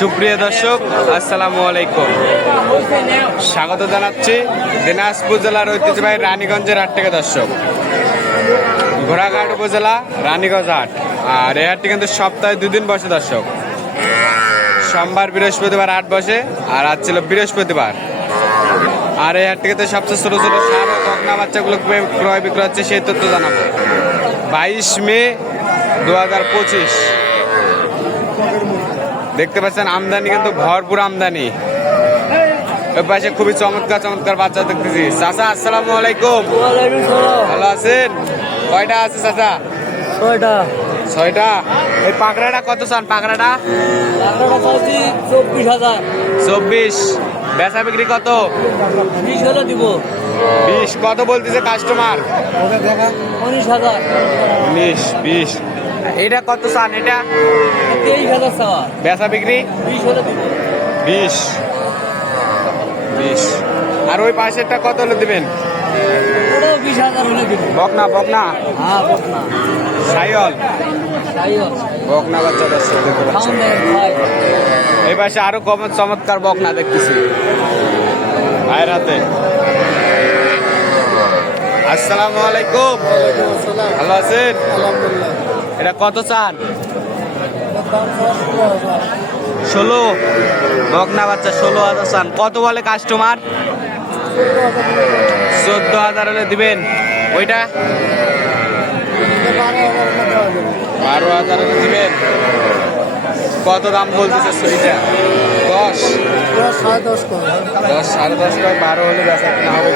সুপ্রিয় দর্শক, আসসালামু আলাইকুম। স্বাগত জানাচ্ছি দিনাজপুর জেলার ঐতিহ্যবাহী রানীগঞ্জের হাট থেকে দর্শক। ঘোড়াঘাট উপজেলা, রানীগঞ্জ হাট। আর এই হাটটি কিন্তু সপ্তাহে দুদিন বসে দর্শক। সোমবার বৃহস্পতিবার হাট বসে, আর আজ ছিল বৃহস্পতিবার। আর এই হাট থেকে তো সবচেয়ে ছোট ছোট সার ও বাচ্চাগুলো ক্রয় বিক্রয় হচ্ছে সেই তথ্য জানাব। বাইশ মে দু হাজার পঁচিশ। দেখতে পাচ্ছেন আমদানি কিন্তু ভরপুর আমদানি। পাশে খুবই চমৎকার চমৎকার বাচ্চা দেখতেছি। চাচা আসসালামু আলাইকুম। ভালো আছেন? কয়টা আছে চাচা? ছয়টা। ছয়টা? এই পাকড়াটা কত চান পাকড়াটা চব্বিশ হাজার। চব্বিশ। বেচা বিক্রি কত? বিশ হলে দিব। বিশ। কত বলতেছে কাস্টমার উনিশ হাজার। উনিশ বিশ। এটা কত চান এটা? তেইশ হাজার চাওয়া। বেচা বিক্রি? বিশ হলে বিশ। বিশ। আর ওই পাশেরটা কত হলে দিবেন? ওটাও বিশ হাজার হলে দিব। বকনা বকনা? হ্যাঁ বকনা। সাইল বকনা বাচ্চা দর্শক দেখতে পাচ্ছেন। এই পাশে আরও কম চমৎকার বকনা দেখতেছি। ভাইয়ের হাতে। আসসালামু আলাইকুম। ভালো আছেন? এটা কত চান? ষোলো। বকনা বাচ্চা, ষোলো হাজার চান। কত বলে কাস্টমার চোদ্দ হাজার হলে দিবেন। ওইটা? বারো হাজার হলে দিবেন। কত দাম বলতেছে সেইটা দশ। দশ সাড়ে দশ করে। বারো হলে বেচা কিনা হবে।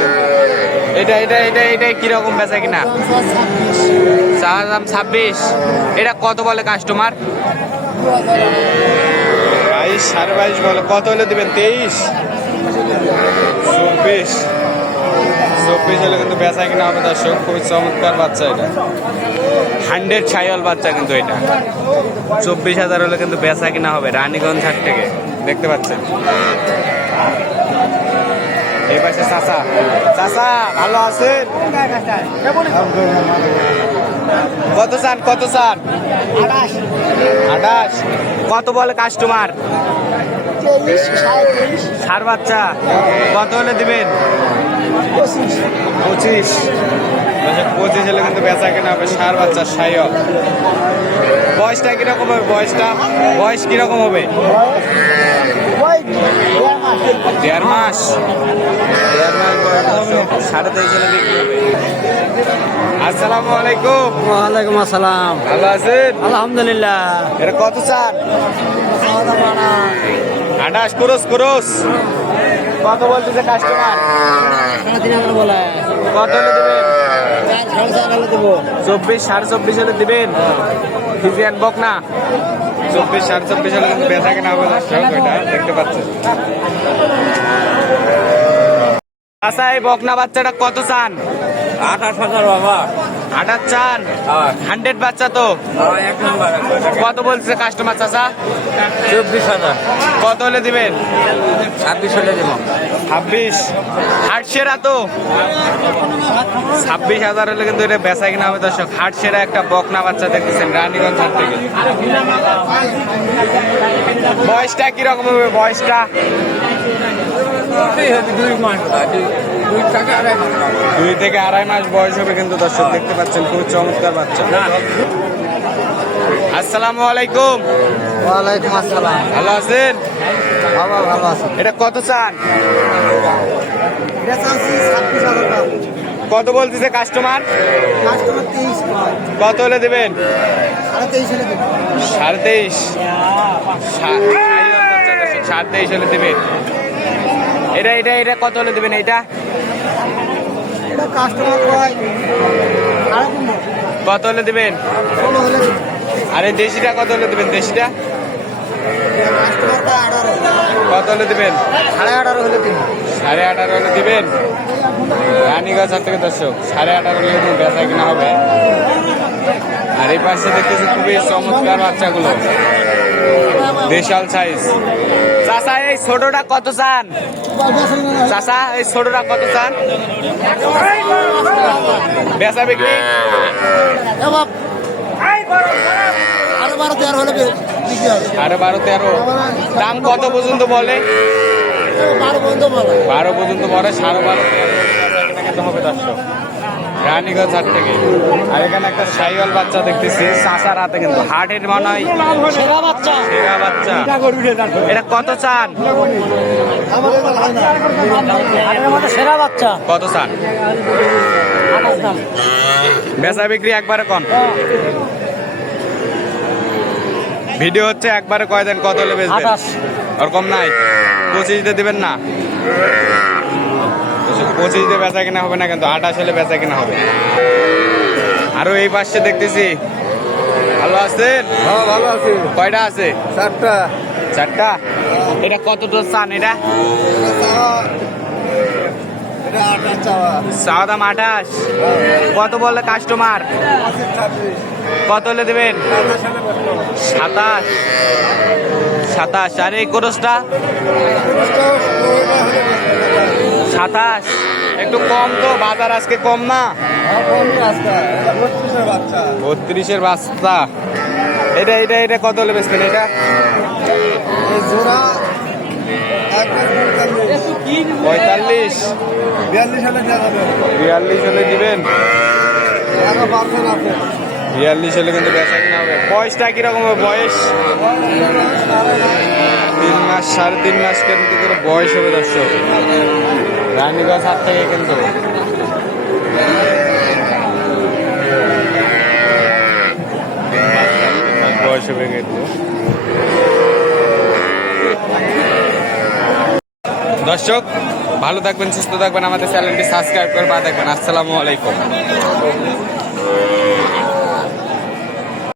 এটা এটা এটা এটা কীরকম বেচা কিনা? চার দাম ছাব্বিশ। এটা কত বলে কাস্টমার বাইশ সাড়ে বাইশ বলে। কত হলে দিবেন? তেইশ? চব্বিশ। চব্বিশ হলে কিন্তু বেচা কিনা হবে দর্শক। খুবই চমৎকার বাচ্চা এটা। হান্ড্রেড ছাইল বাচ্চা কিন্তু এটা। চব্বিশ হাজার হলে কিন্তু বেচা কিনা হবে রানীগঞ্জ হাট থেকে। দেখতে পাচ্ছেন। এই পাশে চাচা। চাচা ভালো আছেন? কত চান কত চান? আঠাশ। কত বলে কাস্টমার সার বাচ্চা। কত হলে দিবেন? পঁচিশ। আচ্ছা, পঁচিশ হলে কিন্তু বেচা কেনা হবে সার বাচ্চা সাইল বয়সটা কীরকম হবে বয়সটা? বয়স কীরকম হবে? দেড় মাস। দেড় মাস সাড়ে তেইশ হলে বিক্রি হবে। আসসালামু আলাইকুম। ওয়ালাইকুম আসসালাম। ভালো আছেন? আলহামদুলিল্লাহ। এটা কত চান আঠাশ ক্রোশ ক্রোশ। কত বলতেছে কাস্টমার কত হলে দেবেন? চব্বিশ সাড়ে চব্বিশ হলে দিবেন? ফিজিয়ান বক না? চব্বিশ সাড়ে চব্বিশ হলে কিন্তু বেচা কেনা হবে দেখতে পাচ্ছেন। আচ্ছা এই বকনা বাচ্চাটা কত চান? আঠাশ হাজার বাবা। আটার চান? হান্ড্রেড বাচ্চা তো? কত বলছে কাস্টমার চাচা? চব্বিশ হাজার। কত হলে দিবেন? ছাব্বিশ হলে দেবো। ছাব্বিশ। হাট সেরা তো? ছাব্বিশ হাজার হলে কিন্তু এটা বেচা কিনা হবে দর্শক। হাট সেরা একটা বকনা বাচ্চা দেখতেছেন রানীগঞ্জ হাট থেকে। বয়সটা কীরকম হবে বয়সটা? দুই থেকে আড়াই মাস বয়স হবে কিন্তু দর্শক দেখতে পাচ্ছেন খুব চমৎকার বাচ্চা। আসসালামু আলাইকুম। ওয়ালাইকুম আসসালাম। ভালো আছেন? বাবা ভালো আছে। এটা কত চান? কত বলতেছে কাস্টমার কত হলে দেবেন। সাড়ে তেইশ। সাড়ে তেইশ হলে দেবেন। এটা এটা এটা কত হলে দেবেন এটা কাস্টমার কত হলে দেবেন। আর দেশিটা কত হলে দেবেন দেশিটা? কত হলে দেবেন? সাড়ে আঠারো হলে সাড়ে আঠারো হলে দিবেন? রানীগঞ্জ হাট থেকে দর্শক সাড়ে আঠারো হলে বেচা কিনা হবে? আর এই পাশে দেখতেছি খুবই চমৎকার বাচ্চাগুলো। বিশাল সাইজ চাচা এই ছোটটা কত চান? চাচা এই ছোটটা কত চান? বেচা বিক্রি? আরও বারো তেরো হলে সাড়ে বারো তেরো। দাম কত পর্যন্ত বলে? বারো পর্যন্ত বলে সাড়ে বারো। হবে দর্শক রানীগঞ্জ হাট থেকে। আর এখানে একটা সাইওয়াল বাচ্চা দেখতেছি চাষার হাতে কিন্তু। হাটের মনে হয় সেরা বাচ্চা। সেরা বাচ্চা। এটা কত চান? হয় সেরা বাচ্চা। কত চান? বেচা বিক্রি একবারে কন ভিডিও হচ্ছে একবারে কয় দেন কত হলে বেচবেন? আঠাশ। ওরকম নাই। পঁচিশ দিয়ে দিবেন না। পঁচিশ দিয়ে বেচা কিনা হবে না কিন্তু আঠাশ হলে বেচা কিনা হবে। আরও এই পাশে দেখতেছি। ভালো আছেন? হ্যাঁ ভালো আছে। কয়টা আছে? চারটা। চারটা? এটা কত তো চান এটা? চাওয়া। দাম আঠাশ। কত বললে কাস্টমার কত হলে দেবেন? সাতাশ। সাতাশ। আর এই কোরসটা? সাতাশ। একটু কম তো, বাজার আজকে কম না? বত্রিশের বাস্তা এটা এটা এটা কত হলে বেচবেন এটা? পঁয়তাল্লিশ। বিয়াল্লিশ হলে দিবেন। বিয়াল্লিশ হলে কিন্তু বেচা কিনা হবে। বয়সটা কীরকম হবে? বয়স? তিন মাস, সাড়ে তিন মাস কিন্তু বয়স হবে দর্শক। রানীগঞ্জ হাট থেকে কিন্তু। বয়স হবে কিন্তু। দর্শক, ভালো থাকবেন, সুস্থ থাকবেন, আমাদের চ্যানেলটি সাবস্ক্রাইব করে বা দেখবেন। আসসালামু আলাইকুম।